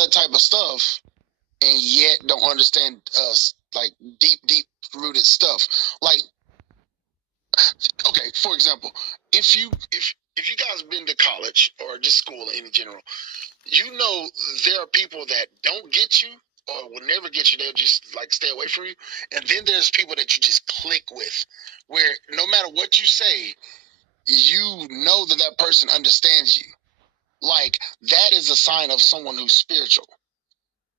that type of stuff, and yet don't understand like deep rooted stuff. Like, okay, for example, if you guys been to college or just school in general, you know there are people that don't get you or will never get you. They'll just like stay away from you. And then there's people that you just click with, where no matter what you say, you know that person understands you. Like, that is a sign of someone who's spiritual,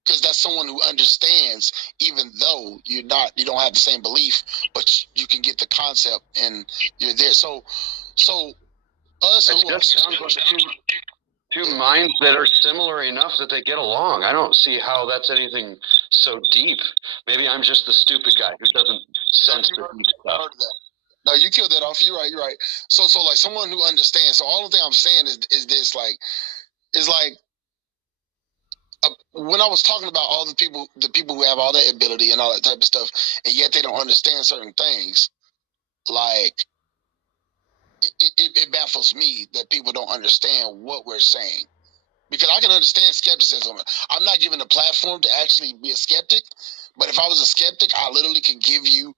because that's someone who understands, even though you don't have the same belief, but you can get the concept and you're there. So us it just sounds like two minds that are similar enough that they get along. I don't see how that's anything so deep. Maybe I'm just the stupid guy who doesn't sense the deep stuff. No, you killed that off. You're right. So like someone who understands. So all the thing I'm saying is this, like, is like, when I was talking about all the people who have all that ability and all that type of stuff, and yet they don't understand certain things, like, it baffles me that people don't understand what we're saying. Because I can understand skepticism. I'm not given a platform to actually be a skeptic, but if I was a skeptic, I literally could give you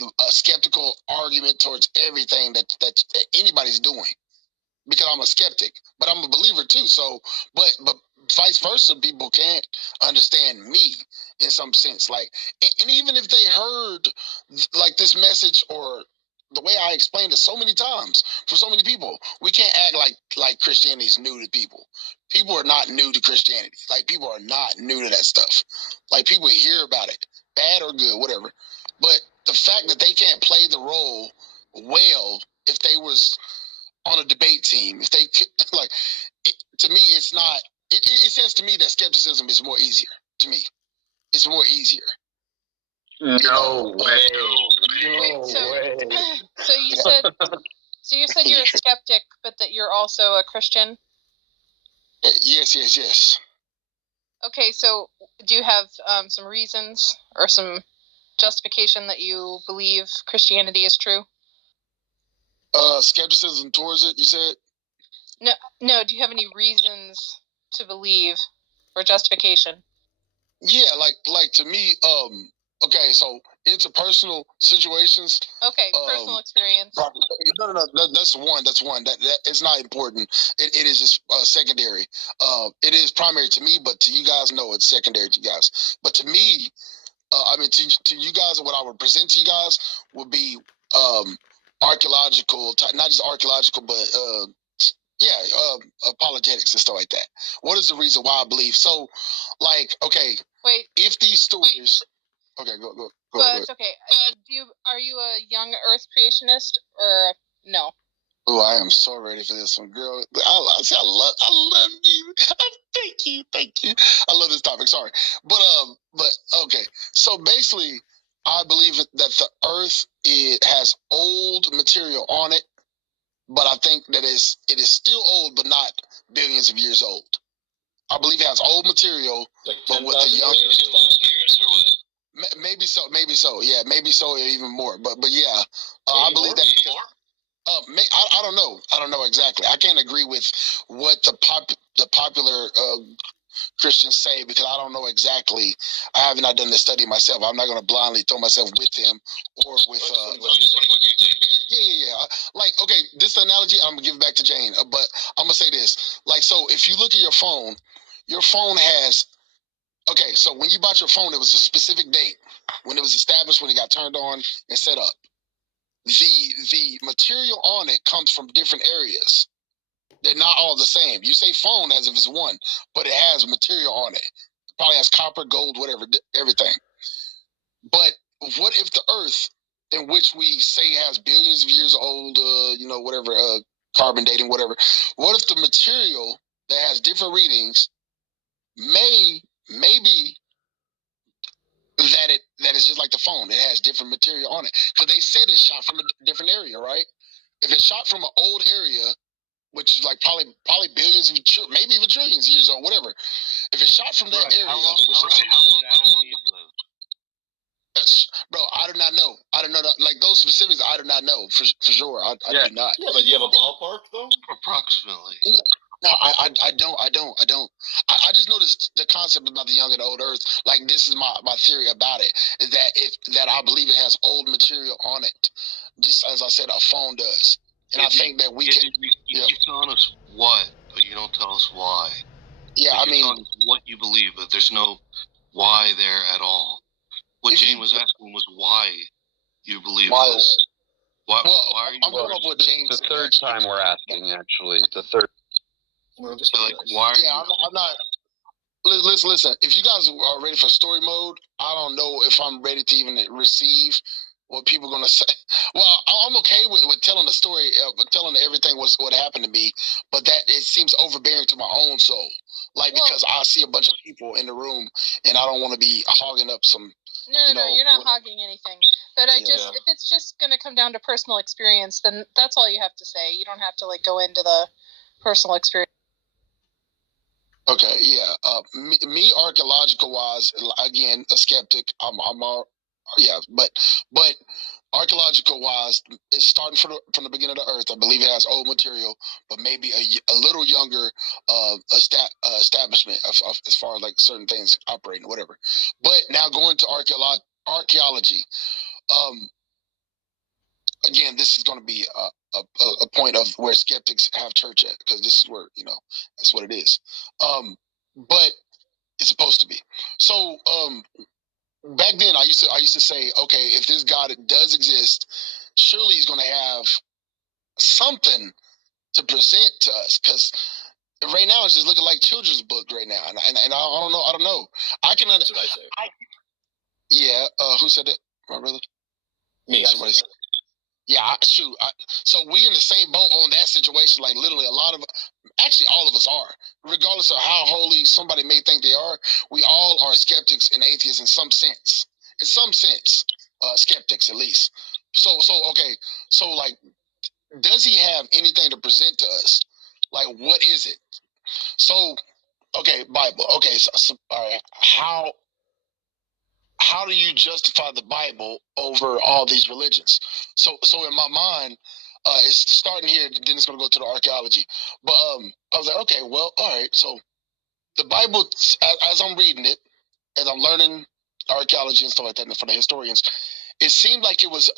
a skeptical argument towards everything that anybody's doing, because I'm a skeptic, but I'm a believer too. So, but vice versa, people can't understand me in some sense. Like, and even if they heard like this message or the way I explained it so many times for so many people, we can't act like Christianity is new to people. People are not new to Christianity. Like, people are not new to that stuff. Like, people hear about it, bad or good, whatever. But the fact that they can't play the role well, if they was on a debate team, if they like, to me, it's not. It says to me that skepticism is more easier. To me, it's more easier. No way. So you said you're a skeptic, but that you're also a Christian? Yes. Okay, so do you have some reasons or some justification that you believe Christianity is true? Skepticism towards it, you said? No. Do you have any reasons to believe or justification? Yeah, like to me, okay, so interpersonal situations. Okay, personal experience. No, that's one. That is not important. It is just secondary. It is primary to me, but to you guys, no, it's secondary to you guys. But to me, I mean, to you guys, what I would present to you guys would be archaeological, not just archaeological, but apologetics and stuff like that. What is the reason why I believe? So, like, okay, wait, if these stories, okay, go. It's okay. Are you a young Earth creationist or no? Oh, I am so ready for this one, girl. I love you. Thank you. I love this topic. Sorry, but okay. So basically, I believe that the Earth, it has old material on it, but I think that it is still old, but not billions of years old. I believe it has old material, like, but with the younger stuff. Maybe so. Yeah, maybe so, or even more. But yeah, I believe that. I don't know. I don't know exactly. I can't agree with what the popular Christians say, because I don't know exactly. I haven't done the study myself. I'm not going to blindly throw myself with them or with. Yeah. Like, okay, this analogy I'm gonna give it back to Jane, but I'm gonna say this. Like, so if you look at your phone has. Okay, so when you bought your phone, it was a specific date when it was established, when it got turned on and set up. The material on it comes from different areas. They're not all the same. You say phone as if it's one, but it has material on it. It probably has copper, gold, whatever, everything. But what if the Earth, in which we say has billions of years old, whatever, carbon dating, whatever. What if the material that has different readings maybe that is just like the phone? It has different material on it, because they said it's shot from a different area, right? If it's shot from an old area, which is like probably billions of, maybe even trillions of years old, whatever. If it's shot from that area, how long did Adam and Eve live? Bro, I do not know. I don't know that, like, those specifics. I do not know for sure. I do not. Yeah, but you have a ballpark though, approximately. No, I don't. I just noticed the concept about the young and old Earth. Like, this is my theory about it, is that I believe it has old material on it, just as I said, a phone does. And I think that we can. You keep telling us what, but you don't tell us why. Yeah, like I mean, what you believe, but there's no why there at all. What Jane was asking was why you believe this. Why are you? I'm going off what Jane The said, third actually. time we're asking, actually. The third. So, like, why are you? I'm not. Listen. If you guys are ready for story mode, I don't know if I'm ready to even receive what people are gonna say. Well, I'm okay with telling the story, telling everything what happened to me, but that it seems overbearing to my own soul. Like, because I see a bunch of people in the room, and I don't want to be hogging up some. No, you're not hogging anything. But if it's just going to come down to personal experience, then that's all you have to say. You don't have to like go into the personal experience. Okay, yeah. Me archaeological wise, again, a skeptic. But archaeological wise, it's starting from the beginning of the Earth. I believe it has old material, but maybe a little younger establishment as far as like certain things operating, whatever. But now going to archaeology. Again, this is going to be a point of where skeptics have church at, because this is where that's what it is. But it's supposed to be. So back then, I used to say, okay, if this God does exist, surely He's going to have something to present to us, because right now it's just looking like children's book right now, and I don't know. I can. That's what I say. Yeah. Who said that? My brother. Me. Somebody said. Yeah, shoot. So we in the same boat on that situation. Like, literally, actually, all of us are. Regardless of how holy somebody may think they are, we all are skeptics and atheists in some sense. In some sense, skeptics at least. So okay. So, like, does he have anything to present to us? Like, what is it? So, okay, Bible. Okay, so all right. How do you justify the Bible over all these religions? So in my mind, it's starting here, then it's going to go to the archaeology. But I was like, okay, well, all right. So the Bible, as I'm reading it, as I'm learning archaeology and stuff like that, and for the historians, it seemed like it was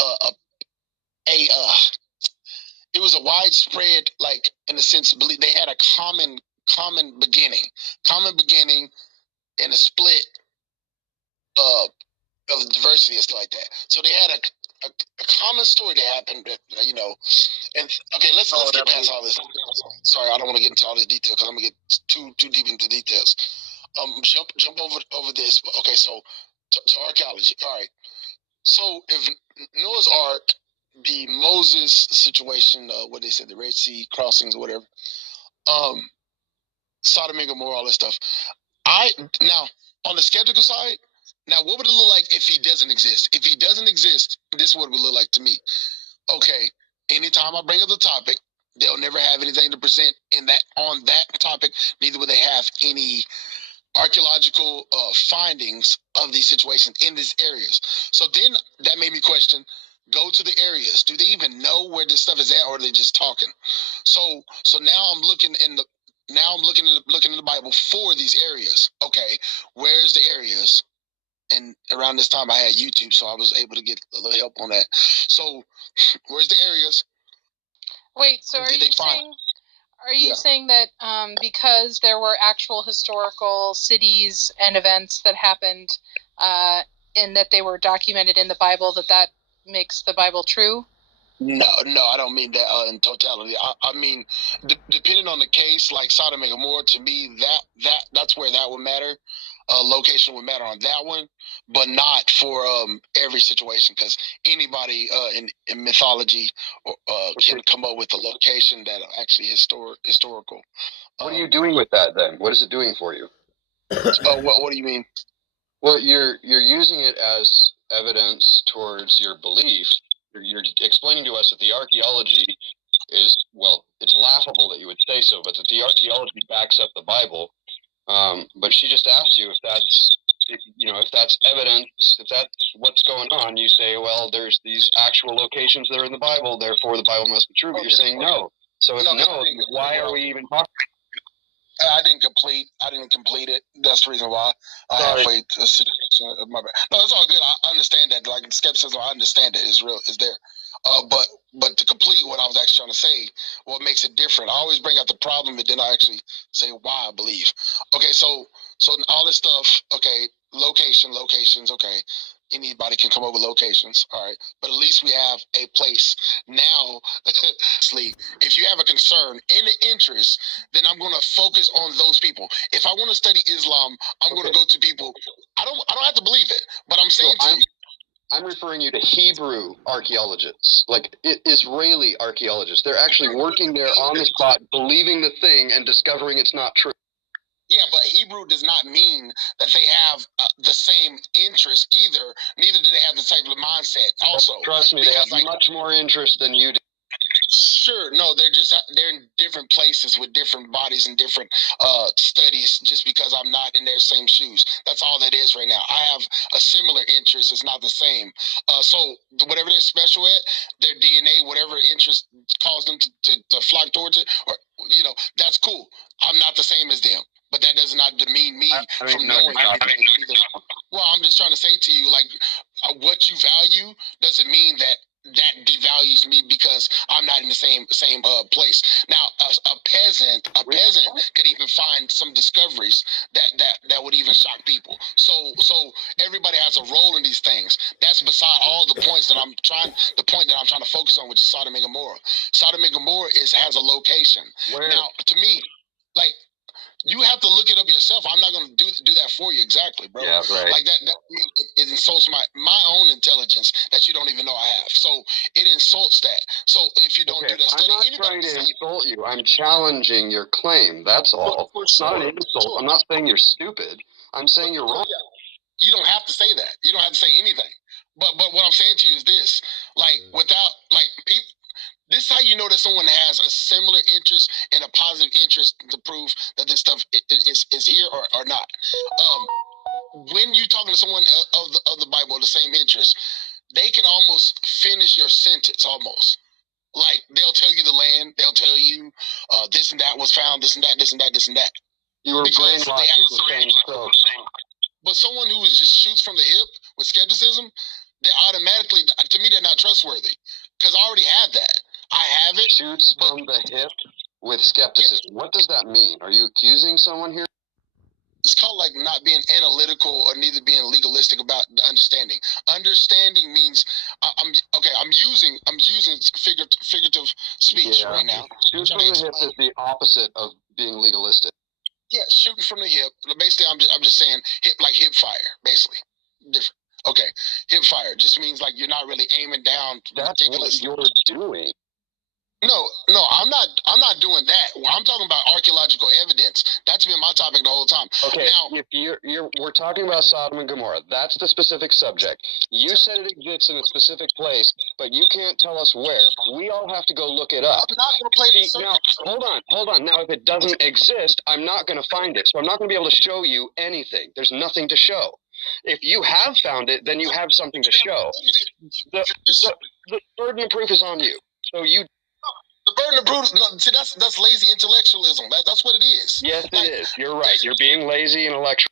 it was a widespread, like, in a sense, belief. They had a common beginning, and a split of diversity and stuff like that. So they had a common story that happened, and okay, let's get past all this. Sorry, I don't want to get into all this detail because I'm gonna get too deep into details. Jump over this. Okay, so to archaeology. All right. So if Noah's Ark, the Moses situation, what they said, the Red Sea crossings or whatever, Sodom and Gomorrah, all that stuff. Now, on the skeptical side, now what would it look like if he doesn't exist? If he doesn't exist, this is what it would look like to me. Okay, anytime I bring up the topic, they'll never have anything to present on that topic. Neither will they have any archaeological findings of these situations in these areas. So then that made me question: go to the areas. Do they even know where this stuff is at, or are they just talking? So now I'm looking in the Bible for these areas. Okay, where's the areas? And around this time, I had YouTube, so I was able to get a little help on that. So, where's the areas? Wait, so are you saying that because there were actual historical cities and events that happened, and that they were documented in the Bible, that makes the Bible true? No, I don't mean that in totality. I mean, depending on the case, like Sodom and Gomorrah, to me, that's where that would matter. Location would matter on that one, but not for every situation, because anybody in mythology can come up with a location that actually historical. What are you doing with that then? What is it doing for you? What do you mean? Well, you're using it as evidence towards your belief. You're explaining to us that the archaeology is, well, it's laughable that you would say so, but that the archaeology backs up the Bible. But she just asked you if that's evidence, if that's what's going on. You say, well, there's these actual locations that are in the Bible, therefore the Bible must be true. But you're saying no. So if no, why are we even talking? I didn't complete it. That's the reason why I halfway. My bad. No, it's all good. I understand that. Like skepticism, I understand it. It's real. It's there. But to complete what I was actually trying to say, what makes it different? I always bring out the problem, and then I actually say why I believe. Okay, so all this stuff. Okay, locations. Okay, anybody can come up with locations. All right, but at least we have a place now. If you have a concern and an interest, then I'm going to focus on those people. If I want to study Islam, I'm going to go to people. I don't have to believe it, but I'm saying I'm referring you to Hebrew archaeologists, like Israeli archaeologists. They're actually working there on the spot, believing the thing and discovering it's not true. Yeah, but Hebrew does not mean that they have the same interest either. Neither do they have the type of mindset also. Trust me, they have much more interest than you do. Sure, no, they're in different places with different bodies and different studies. Just because I'm not in their same shoes, that's all that is right now. I have a similar interest; it's not the same. So whatever they're special at, their DNA, whatever interest caused them to flock towards it, or that's cool. I'm not the same as them, but that does not demean me from knowing. Well, I'm just trying to say to you, like, what you value doesn't mean that devalues me because I'm not in the same place. Now, a peasant could even find some discoveries that would even shock people. So everybody has a role in these things. That's beside all the points that I'm trying. The point that I'm trying to focus on, which is Sodom and Gomorrah. Sodom and Gomorrah has a location. Where? Now, to me, like. You have to look it up yourself. I'm not going to do that for you exactly, bro. Yeah, right. Like that it insults my own intelligence that you don't even know I have. So it insults that. So if you don't do that study, I'm not trying to insult you. I'm challenging your claim. That's all. It's not an insult. I'm not saying you're stupid. I'm saying you're wrong. You don't have to say that. You don't have to say anything. But what I'm saying to you is this: like without like people. This is how you know that someone has a similar interest and a positive interest to prove that this stuff is here or not. When you're talking to someone of the Bible, the same interest, they can almost finish your sentence almost. Like they'll tell you the land, they'll tell you this and that was found, this and that, this and that, this and that. You were brainwashed with the same stuff. But someone who just shoots from the hip with skepticism, they automatically, to me, they're not trustworthy because I already have that. I have it. Shoots from the hip with skepticism. What does that mean? Are you accusing someone here? It's called like not being analytical or neither being legalistic about the understanding. Understanding means I'm using figurative speech right now. Shooting from the hip is the opposite of being legalistic. Yeah, shooting from the hip. Basically, I'm just saying hip fire. Basically, different. Okay, hip fire just means like you're not really aiming down. That's what you're doing. No, I'm not doing that. I'm talking about archaeological evidence. That's been my topic the whole time. Okay, now, if we're talking about Sodom and Gomorrah. That's the specific subject. You said it exists in a specific place, but you can't tell us where. We all have to go look it up. I'm not going to play the subject. Now, hold on. Now, if it doesn't exist, I'm not going to find it. So I'm not going to be able to show you anything. There's nothing to show. If you have found it, then you have something to show. The burden of proof is on you. So you. The burden of proof. No, see, that's lazy intellectualism. That's what it is. Yes, it is. You're right. You're being lazy intellectual.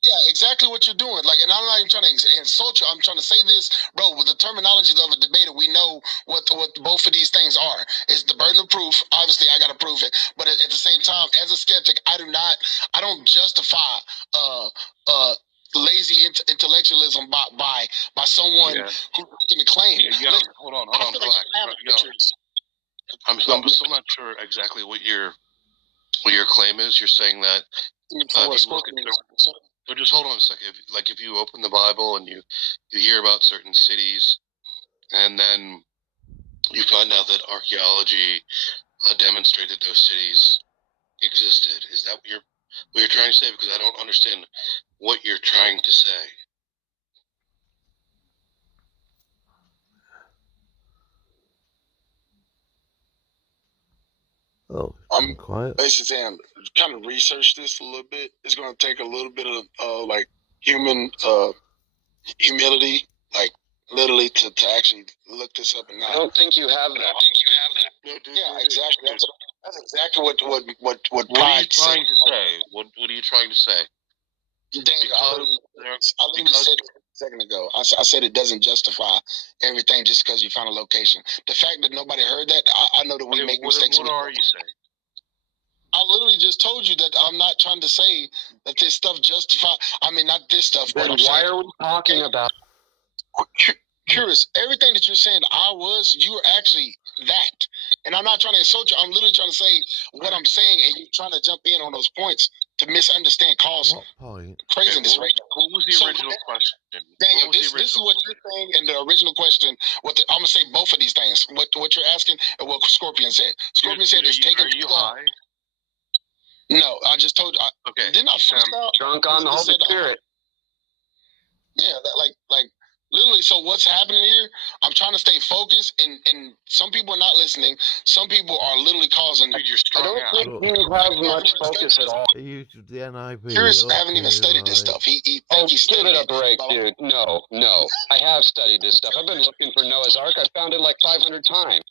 Yeah, exactly what you're doing. Like, and I'm not even trying to insult you. I'm trying to say this, bro. With the terminology of a debater, we know what both of these things are. It's the burden of proof. Obviously, I got to prove it. But at the same time, as a skeptic, I don't justify lazy intellectualism by someone who's making a claim. Hold on, Black. I'm still not sure exactly what your claim is. You're saying that but just hold on a second. If you open the Bible and you hear about certain cities, and then you find out that archaeology demonstrated those cities existed, is that what you're trying to say? Because I don't understand what you're trying to say. Oh, I'm quiet. basically saying, kind of research this a little bit. It's going to take a little bit of like human humility, like literally to actually look this up. And I don't think you have that. Yeah, exactly. That's exactly what What are you trying to say? What are you trying to say? Dang, I literally said it a second ago. I said it doesn't justify everything just because you found a location. The fact that nobody heard that, I know that we make mistakes. What are you saying? I literally just told you that I'm not trying to say that this stuff justify. I mean, not this stuff. Then but why are we talking about? Curious, everything that you're saying, you were actually that. And I'm not trying to insult you. I'm literally trying to say what I'm saying, and you're trying to jump in on those points to misunderstand, cause craziness right now. What was the original question? Daniel, this is what you're saying in the original question. I'm gonna say both of these things. What you're asking and what Scorpion said. Scorpion said it's taking. Are you high? No, I just told you. Okay. Didn't I freestyle? Drunk on the Holy Spirit. Yeah, like literally. So what's happening here? I'm trying to stay focused, and some people are not listening. Some people are literally causing. I don't think you have much focus at all. The NIV. Chris haven't even studied this stuff. He he's give it a break, dude. No. I have studied this stuff. I've been looking for Noah's Ark. I found it like 500 times.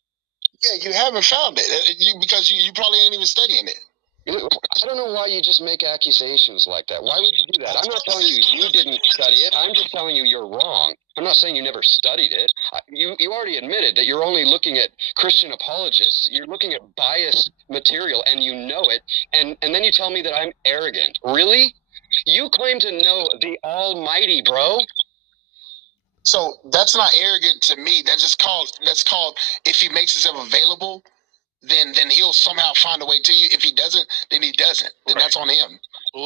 Yeah, you haven't found it. Because you probably ain't even studying it. I don't know why you just make accusations like that. Why would you do that? I'm not telling you didn't study it. I'm just telling you you're wrong. I'm not saying you never studied it. You already admitted that you're only looking at Christian apologists. You're looking at biased material, and you know it. And then you tell me that I'm arrogant. Really? You claim to know the Almighty, bro. So that's not arrogant to me. That's called if he makes himself available, then he'll somehow find a way to you. If he doesn't, then he doesn't. Then that's on him.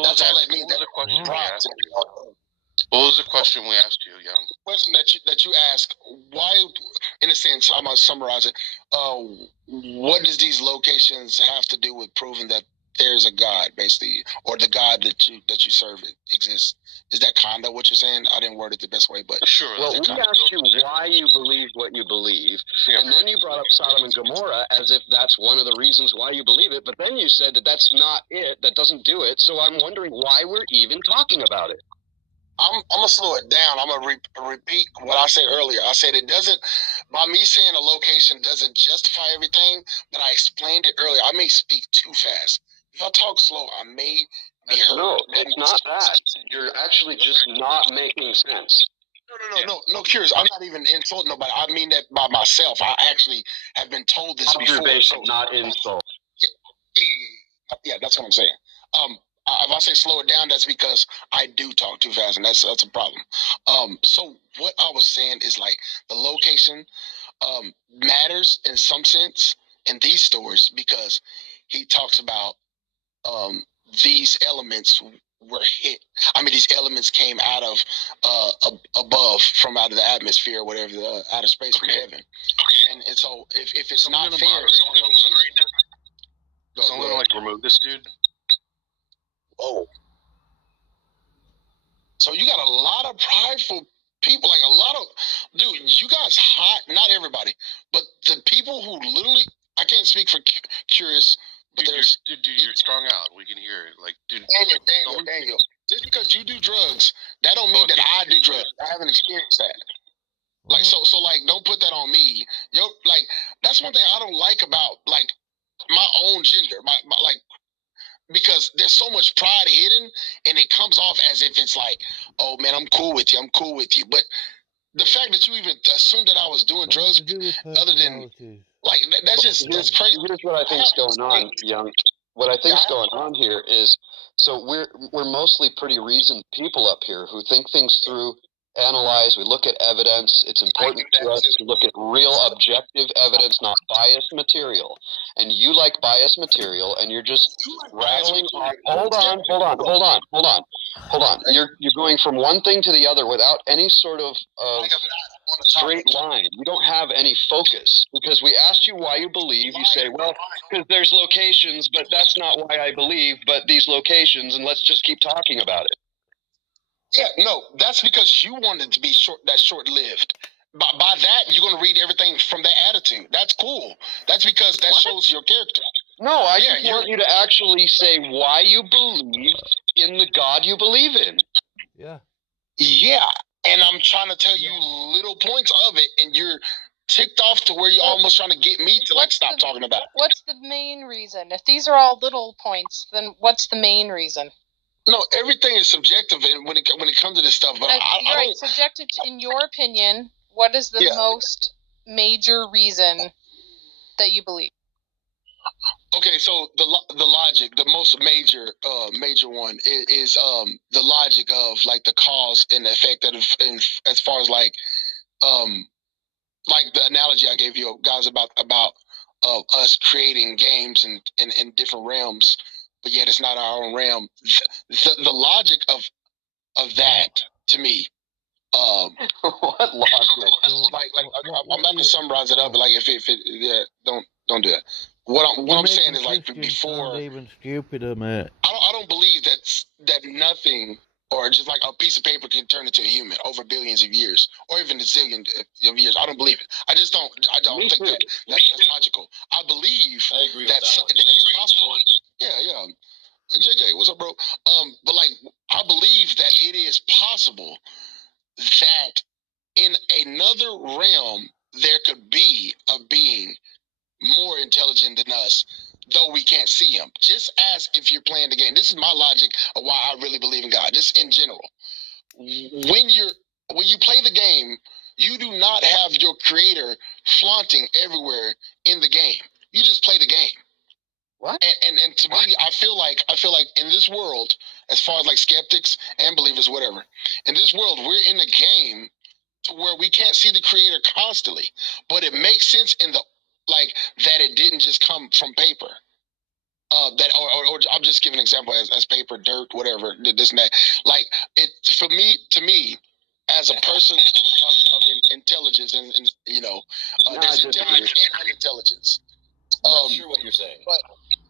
That's all that means. What was the question we asked you, Young? The question that you asked, why, in a sense, I'm going to summarize it. What does these locations have to do with proving that there's a God, basically, or the God that you serve exists? Is that kind of what you're saying? I didn't word it the best way, but sure. Well, we asked you why you believe what you believe, and then you brought up Sodom and Gomorrah as if that's one of the reasons why you believe it. But then you said that that's not it. That doesn't do it. So I'm wondering why we're even talking about it. I'm gonna slow it down. I'm gonna repeat what I said earlier. I said it doesn't. By me saying a location doesn't justify everything, but I explained it earlier. I may speak too fast. If I talk slow, I may be heard. No, it's not that. You're actually just not making sense. No, curious. I'm not even insulting nobody. I mean that by myself. I actually have been told this before. Observation, not insult. Yeah, that's what I'm saying. If I say slow it down, that's because I do talk too fast, and that's a problem. So what I was saying is like the location matters in some sense in these stories because he talks about these elements were hit. I mean, these elements came out of above, from out of the atmosphere, or whatever, the outer space from heaven. And so if it's not fair, someone like remove this dude. Oh, so you got a lot of prideful people, like a lot of dude. You guys hot, not everybody, but the people who literally, I can't speak for Curious. But dude, you're strung out. We can hear it. Like, dude, Daniel. Just because you do drugs, that don't mean that I do drugs. I haven't experienced that. Like, so, like, don't put that on me. Like, that's one thing I don't like about, like, my own gender. My like, because there's so much pride hidden, and it comes off as if it's like, oh man, I'm cool with you. But the fact that you even assumed that I was doing drugs, other than like that's crazy. Here's what I think's going on, Young. What I think's going on here is, so we're mostly pretty reasoned people up here who think things through, analyze. We look at evidence. It's important to us to look at real objective evidence, not biased material. And you like biased material, and you're just rattling on. Hold on. You're going from one thing to the other without any sort of straight line. You don't have any focus, because we asked you why you believe. You say, well, because there's locations, but that's not why I believe, but these locations, and let's just keep talking about it. Yeah, no, that's because you wanted to be short-lived. By that, you're going to read everything from that attitude. That's cool. That's because that shows your character. No, I just want you to actually say why you believe in the God you believe in. Yeah. Yeah, and I'm trying to tell you little points of it, and you're ticked off to where you're almost trying to get me to stop talking about it. What's the main reason? If these are all little points, then what's the main reason? No, everything is subjective, and when it comes to this stuff, but you're right. Subjective. In your opinion, what is the most major reason that you believe? Okay, so the logic, the most major one is the logic of like the cause and the effect of, as far as like the analogy I gave you guys about us creating games in different realms, but yet it's not our own realm. The logic of that to me. What logic? I'm about to summarize it up. Like if it don't do that. What I'm saying is like before. Even stupider, mate. I don't believe that nothing or just like a piece of paper can turn into a human over billions of years or even a zillion of years. I don't believe it. I don't think that's logical. I agree that's possible. Yeah. JJ, what's up, bro? But like I believe that it is possible that in another realm there could be a being more intelligent than us, though we can't see him. Just as if you're playing the game. This is my logic of why I really believe in God, just in general. When you play the game, you do not have your creator flaunting everywhere in the game. You just play the game. What? And to me, I feel like in this world, as far as like skeptics and believers, whatever, in this world, we're in a game to where we can't see the creator constantly, but it makes sense in the that it didn't just come from paper. That or I'm just giving an example as paper, dirt, whatever, this and that. Like it to me, as a person of intelligence and there's intelligence and unintelligence. I'm not sure what you're saying.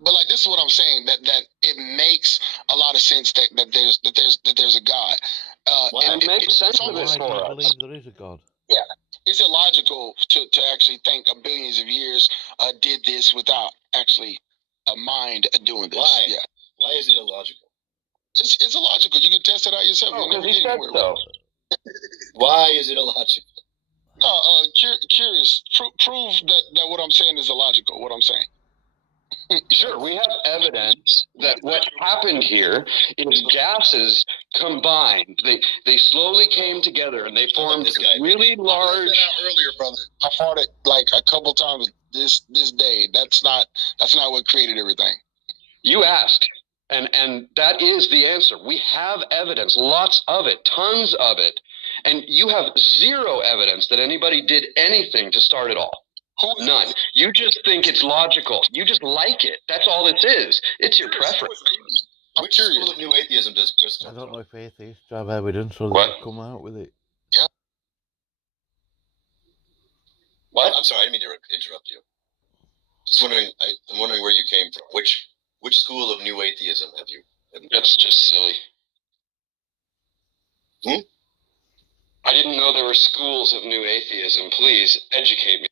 But like this is what I'm saying, that it makes a lot of sense that there's a God. It makes sense for us. Why do you believe there is a God? Yeah, it's illogical to actually think billions of years did this without actually a mind doing this. Why? Yeah. Why is it illogical? It's illogical. You can test it out yourself. He said so. Why is it illogical? No, curious. Prove that what I'm saying is illogical. What I'm saying. Sure, we have evidence that what happened here is gases combined. They slowly came together and they formed really large. Earlier, brother, I fought it like a couple times this day. That's not what created everything. You asked, and that is the answer. We have evidence, lots of it, tons of it, and you have zero evidence that anybody did anything to start it all. None. You just think it's logical. You just like it. That's all this is. It's your preference. Which school of new atheism does Chris come I don't from? know if atheists have evidence or they come out with it. Yeah. What? I'm sorry, I didn't mean to interrupt you. Just wondering. I'm wondering where you came from. Which school of new atheism have you? That's just silly. I didn't know there were schools of new atheism. Please educate me.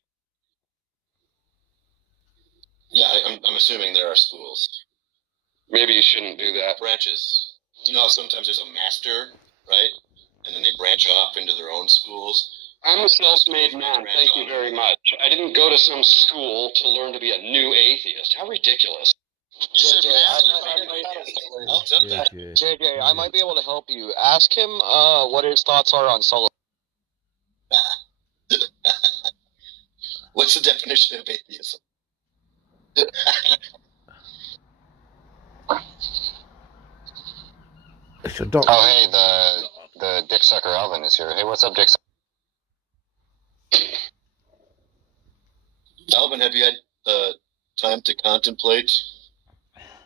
Yeah, I'm assuming there are schools. Maybe you shouldn't do that. Branches. You know how sometimes there's a master, right? And then they branch off into their own schools. I'm a self-made man, thank you very much. I didn't go to some school to learn to be a new atheist. How ridiculous. JJ, I might be able to help you. Ask him what his thoughts are on Sullivan. What's the definition of atheism? Oh, hey, the dick sucker Alvin is here. Hey, what's up, dick sucker? Alvin, have you had time to contemplate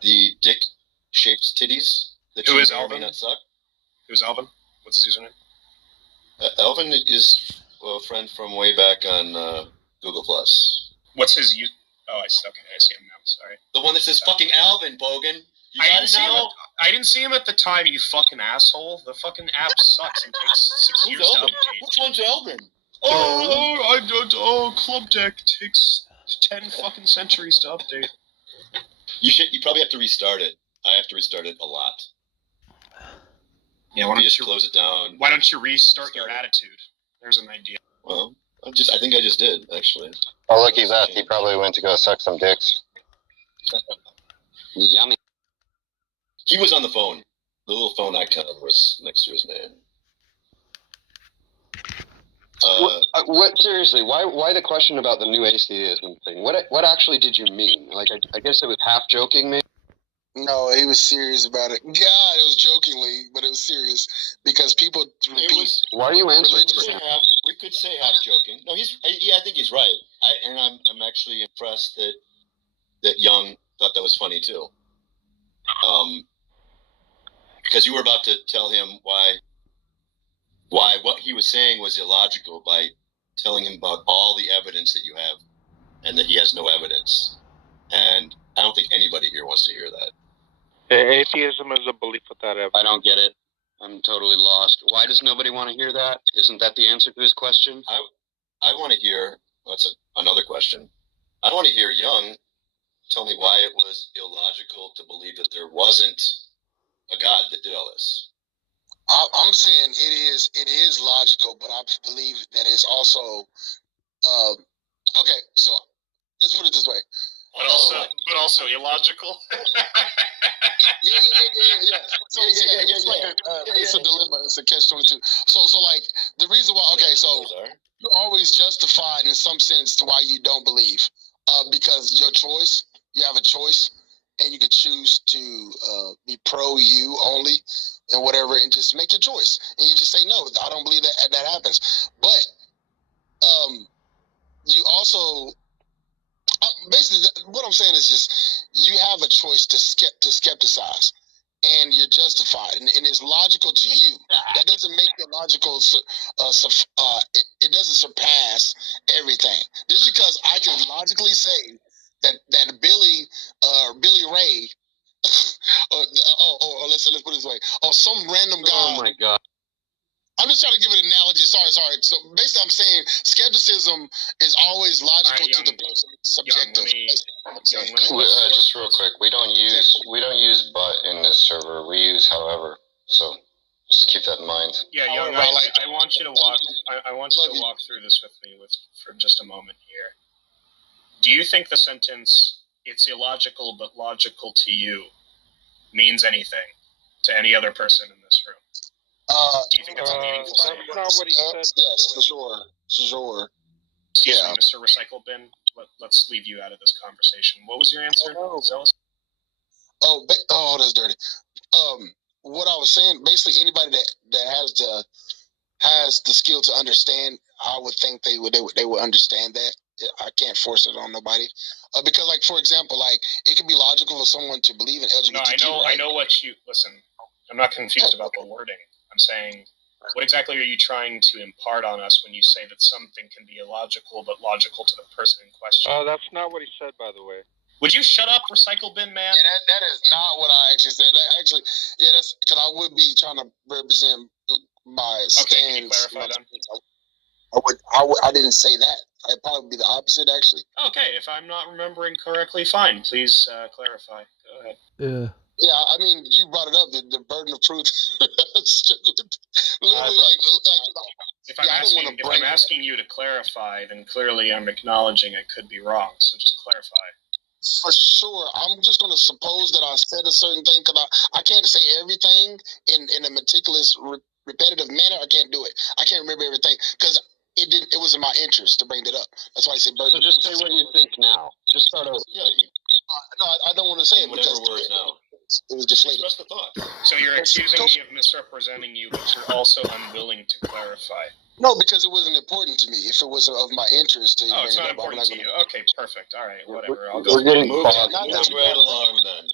the dick-shaped titties that Who you is may or may Alvin? not suck? Who's Alvin? What's his username? Alvin is a friend from way back on Google+. What's his use? Oh, I see him now. Sorry. The one that says fucking Alvin, Bogan. I didn't see him at the time, you fucking asshole. The fucking app sucks and takes 6 years to update. Which one's Alvin? Club Deck takes 10 fucking centuries to update. You probably have to restart it. I have to restart it a lot. Yeah, why don't you just close it down? Why don't you restart your attitude? There's an idea. Well, I think I just did, actually. Oh, look, he left. He probably went to go suck some dicks. Yummy. He was on the phone. The little phone icon was next to his name. What seriously? Why the question about the new atheism thing? What actually did you mean? Like, I guess it was half joking, maybe. No, he was serious about it. Yeah, it was jokingly, but it was serious because people repeat. Why are you answering for him? We could say half joking. No, I think he's right. I'm actually impressed that Young thought that was funny too. Because you were about to tell him why what he was saying was illogical by telling him about all the evidence that you have and that he has no evidence. And I don't think anybody here wants to hear that. Atheism is a belief without evidence. I don't get it. I'm totally lost. Why does nobody want to hear that? Isn't that the answer to his question? I want to hear, another question. I want to hear Young tell me why it was illogical to believe that there wasn't a God that did all this. I'm saying it is logical, but I believe that it's also okay. So let's put it this way. But also illogical. Yeah. So it's a dilemma. It's a catch-22. So like the reason why. Okay, so you're always justified in some sense to why you don't believe, because your choice. You have a choice, and you can choose to be pro you only, and whatever, and just make your choice, and you just say no. I don't believe that happens. But you also. Basically, what I'm saying is just you have a choice to skepticize, and you're justified, and it's logical to you. That doesn't make it logical. It doesn't surpass everything. Just because I can logically say that Billy Ray, or let's put it this way, or some random guy. Oh my God. I'm just trying to give an analogy. Sorry. So basically, I'm saying skepticism is always logical to the person. Subjective. Just real quick, we don't use but in this server. We use however. So just keep that in mind. Yeah, Young. I want you to walk. I want you to walk through this with me for just a moment here. Do you think the sentence "it's illogical but logical to you" means anything to any other person in this room? Do you think that's a meaningful statement? That's not what he said. Yes, for sure. Excuse me, Mr. Recycle Bin. Let's leave you out of this conversation. What was your answer, Zealous? That's dirty. What I was saying, basically, anybody that has the skill to understand, I would think they would understand that. I can't force it on nobody, because, like, for example, like it could be logical for someone to believe in LGBTQ. No, I know what you listen. I'm not confused about the wording. I'm saying, what exactly are you trying to impart on us when you say that something can be illogical but logical to the person in question? Oh, that's not what he said, by the way. Would you shut up, Recycle Bin Man? Yeah, that is not what I actually said. That's because I would be trying to represent my stance. Okay, can you clarify then? I didn't say that. It'd probably be the opposite, actually. Okay, if I'm not remembering correctly, fine. Please clarify. Go ahead. Yeah. Yeah, I mean, you brought it up, the burden of proof. Literally, if I'm asking you to clarify, then clearly I'm acknowledging I could be wrong. So just clarify. For sure. I'm just going to suppose that I said a certain thing, because I can't say everything in a meticulous, repetitive manner. I can't do it. I can't remember everything, because it was in my interest to bring it up. That's why I said burden. So just say what you think now. Just start over. Yeah. No, I don't want to say it whatever because words now. It was deflated. Express the thought. So you're accusing me of misrepresenting you, but you're also unwilling to clarify. No, because it wasn't important to me. If it was of my interest to it's not important to you. Okay, perfect. All right, whatever. I'll go. We're getting moving right along then.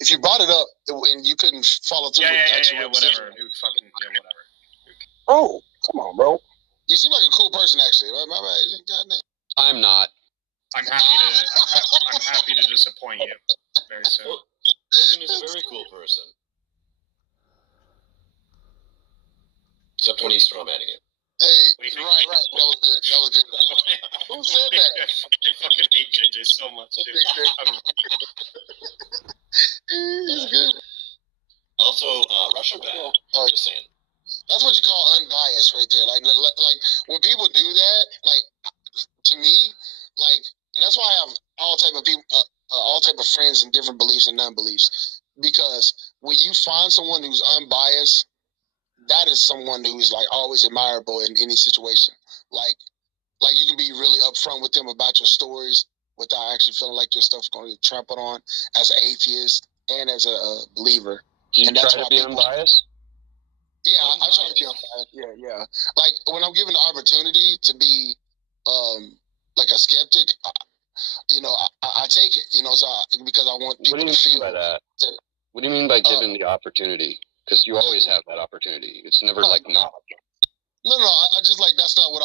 If you brought it up and you couldn't follow through, whatever. Whatever. Oh, come on, bro. You seem like a cool person, actually. My bad. I'm not. I'm happy to disappoint you very soon. Hogan is a very cool person. Except when he's strawmanning it. Hey, right. That was good. Who said that? I fucking hate JJ so much, dude. He's good. Also, Russia bad. Just saying. That's what you call unbiased right there. Like when people do that, like to me, like that's why I have all type of people, all type of friends and different beliefs and non-beliefs. Because when you find someone who's unbiased, that is someone who is like always admirable in any situation. Like you can be really upfront with them about your stories without actually feeling like your stuff's going to get trampled on as an atheist and as a believer. Do you and that's try to why be people, unbiased? Yeah, I try to be unbiased. Yeah. Like when I'm given the opportunity to be, like a skeptic, I take it. Because I want people to feel by that. What do you mean by given the opportunity? Because you always have that opportunity. It's never like not. No. I just like that's not what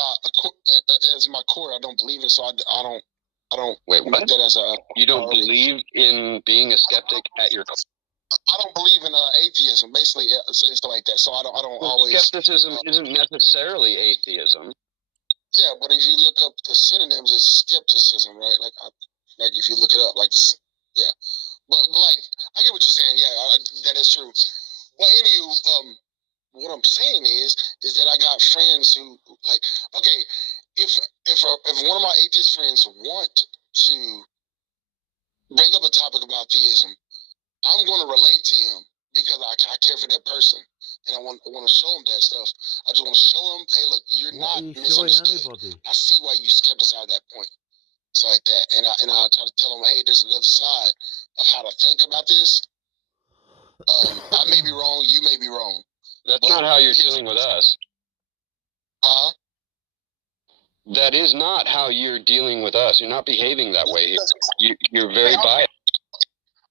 as my core. I don't believe in, so I don't. Wait, what? That as a. You don't believe in being a skeptic at your. I don't believe in atheism. Basically, it's like that. So I don't always. Skepticism isn't necessarily atheism. Yeah, but if you look up the synonyms, it's skepticism, right? Like if you look it up, yeah. But like I get what you're saying. Yeah, that is true. But anywho, what I'm saying is that I got friends who like, okay, if one of my atheist friends want to bring up a topic about theism, I'm going to relate to him because I care for that person, and I want to show him that stuff. I just want to show him, hey, look, you're not misunderstood. I see why you skeptical at that point. So like that, and I try to tell him, hey, there's another side of how to think about this. I may be wrong, you may be wrong. That's not how you're dealing with us. That is not how you're dealing with us. You're not behaving that way. You're very biased.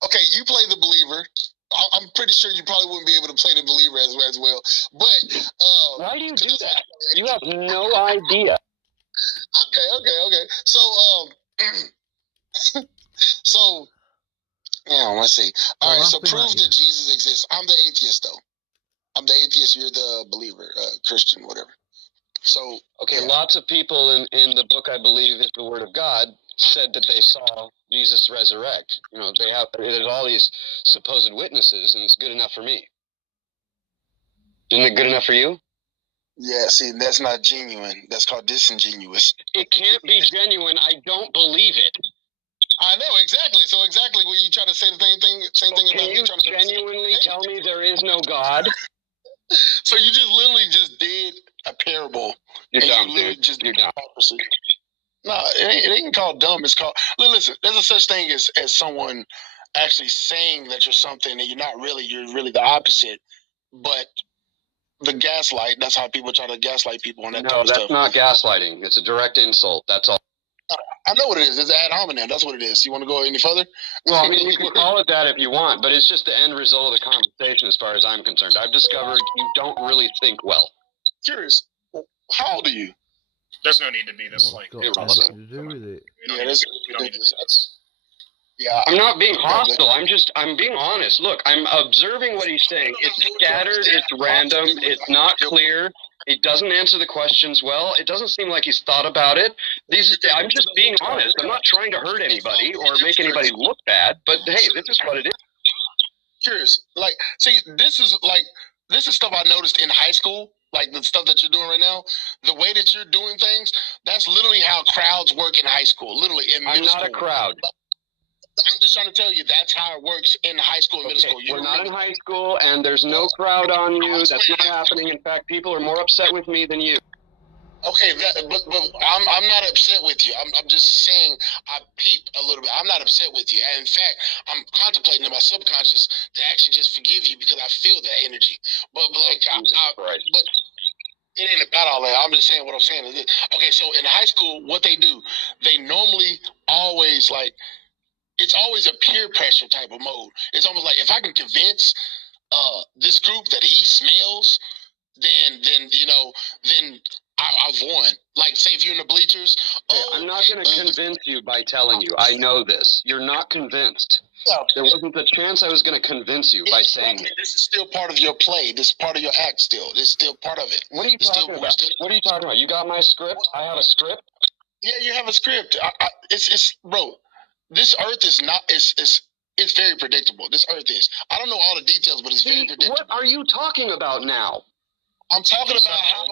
Okay, you play the believer. I'm pretty sure you probably wouldn't be able to play the believer as well. But why do you do that? You have no idea. Okay. So, let's see. All right, so prove that Jesus exists. I'm the atheist, though. I'm the atheist. You're the believer, Christian, whatever. So, okay, lots of people in the book, I believe, is the Word of God, said that they saw Jesus resurrect. There's all these supposed witnesses, and it's good enough for me. Isn't it good enough for you? Yeah, see, that's not genuine. That's called disingenuous. It can't be genuine. I don't believe it. I know, exactly. So exactly when you try to say the same thing about me trying to genuinely tell me there is no God? So you just literally just did a parable. You're dumb, dude. You're dumb. No, it ain't called dumb. It's called. Listen, there's a such thing as someone actually saying that you're something and you're not really. You're really the opposite. But the gaslight. That's how people try to gaslight people on that type of stuff. No, that's not gaslighting. It's a direct insult. That's all. I know what it is. It's ad hominem. That's what it is. You want to go any further? Well, I mean, you can call it that if you want, but it's just the end result of the conversation as far as I'm concerned. I've discovered you don't really think well. Curious. How old are you? There's no need to be this irrelevant. To do with it. Yeah, I'm not being hostile. I'm being honest. Look, I'm observing what he's saying. It's scattered. It's random. It's not clear. It doesn't answer the questions well. It doesn't seem like he's thought about it. I'm just being honest. I'm not trying to hurt anybody or make anybody look bad. But hey, this is what it is. Curious. This is stuff I noticed in high school. Like the stuff that you're doing right now, the way that you're doing things, that's literally how crowds work in high school. Literally in middle school. I'm not a crowd. I'm just trying to tell you that's how it works in high school and middle school. We're not in high school, and there's no crowd on you. That's not happening. In fact, people are more upset with me than you. Okay, but I'm not upset with you. I'm just saying I peeped a little bit. I'm not upset with you. And in fact, I'm contemplating in my subconscious to actually just forgive you because I feel that energy. But it ain't about all that. I'm just saying what I'm saying is this. Okay, so in high school, what they do, they normally always it's always a peer pressure type of mode. It's almost like if I can convince this group that he smells, then I've won. Like, say if you're in the bleachers. I'm not going to convince you by telling you. I know this. You're not convinced. There wasn't a chance I was going to convince you by saying it. This is still part of your play. This is part of your act still. This is still part of it. What are you talking about? What are you talking about? You got my script? I have a script? Yeah, you have a script. Bro, this earth is not, it's very predictable. This earth is. I don't know all the details, but it's very predictable. What are you talking about now? I'm talking about how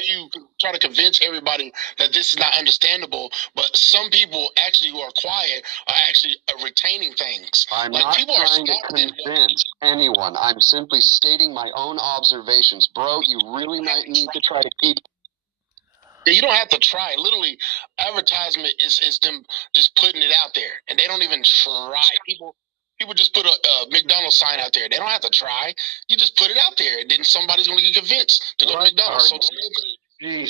you try to convince everybody that this is not understandable, but some people actually who are quiet are actually retaining things. I'm like not people trying to convince anyone. I'm simply stating my own observations. Bro, you really might need to try to keep... You don't have to try. Literally, advertisement is them just putting it out there, and they don't even try. People just put a McDonald's sign out there. They don't have to try. You just put it out there, and then somebody's going to get convinced to go to McDonald's.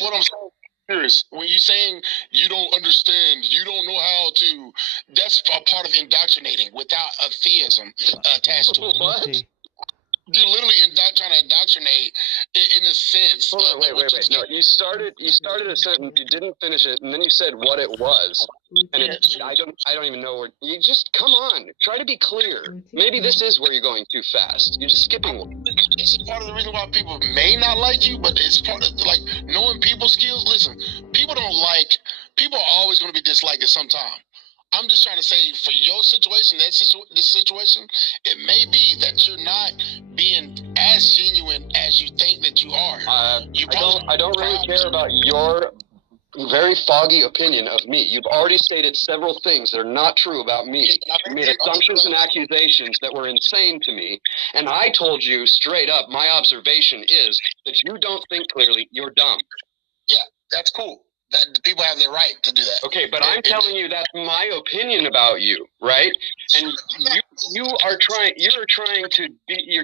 What I'm saying is, when you're saying you don't understand, you don't know how to, that's a part of indoctrinating without a theism attached to it. What? You're literally trying to indoctrinate in a sense. Hold on, wait. No, you started a sentence, you didn't finish it, and then you said what it was. And I don't even know where. You just come on, try to be clear. Maybe this is where you're going too fast. You're just skipping one. This is part of the reason why people may not like you, but it's part of like knowing people's skills. Listen, people are always going to be disliked at some time. I'm just trying to say, for your situation, this situation, it may be that you're not being as genuine as you think that you are. I don't really care about your very foggy opinion of me. You've already stated several things that are not true about me. You made assumptions and accusations that were insane to me, and I told you straight up, my observation is that you don't think clearly, you're dumb. Yeah, that's cool. That people have the right to do that. Okay, but I'm telling you that's my opinion about you, right? And you're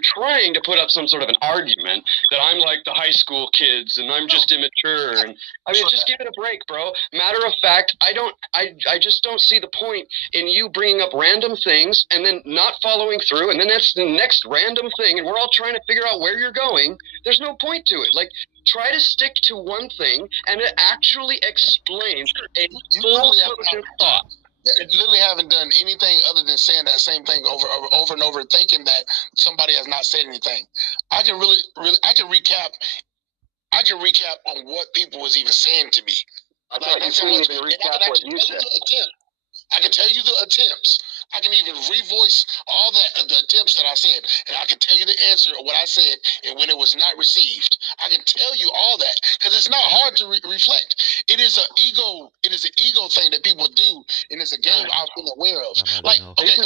trying to put up some sort of an argument that I'm like the high school kids and I'm just immature. And I mean, just give it a break, bro. Matter of fact, I just don't see the point in you bringing up random things and then not following through, and then that's the next random thing, and we're all trying to figure out where you're going. There's no point to it. Like, try to stick to one thing, and it actually explains a full thought. You literally haven't done anything other than saying that same thing over and over, thinking that somebody has not said anything. I can recap on what people was even saying to me. I thought you couldn't even recap what you said. I can tell you the attempts. I can even revoice all the attempts that I said, and I can tell you the answer of what I said and when it was not received. I can tell you all that because it's not hard to reflect. It is an ego. It is an ego thing that people do, and it's a game I've been aware of. Like, okay.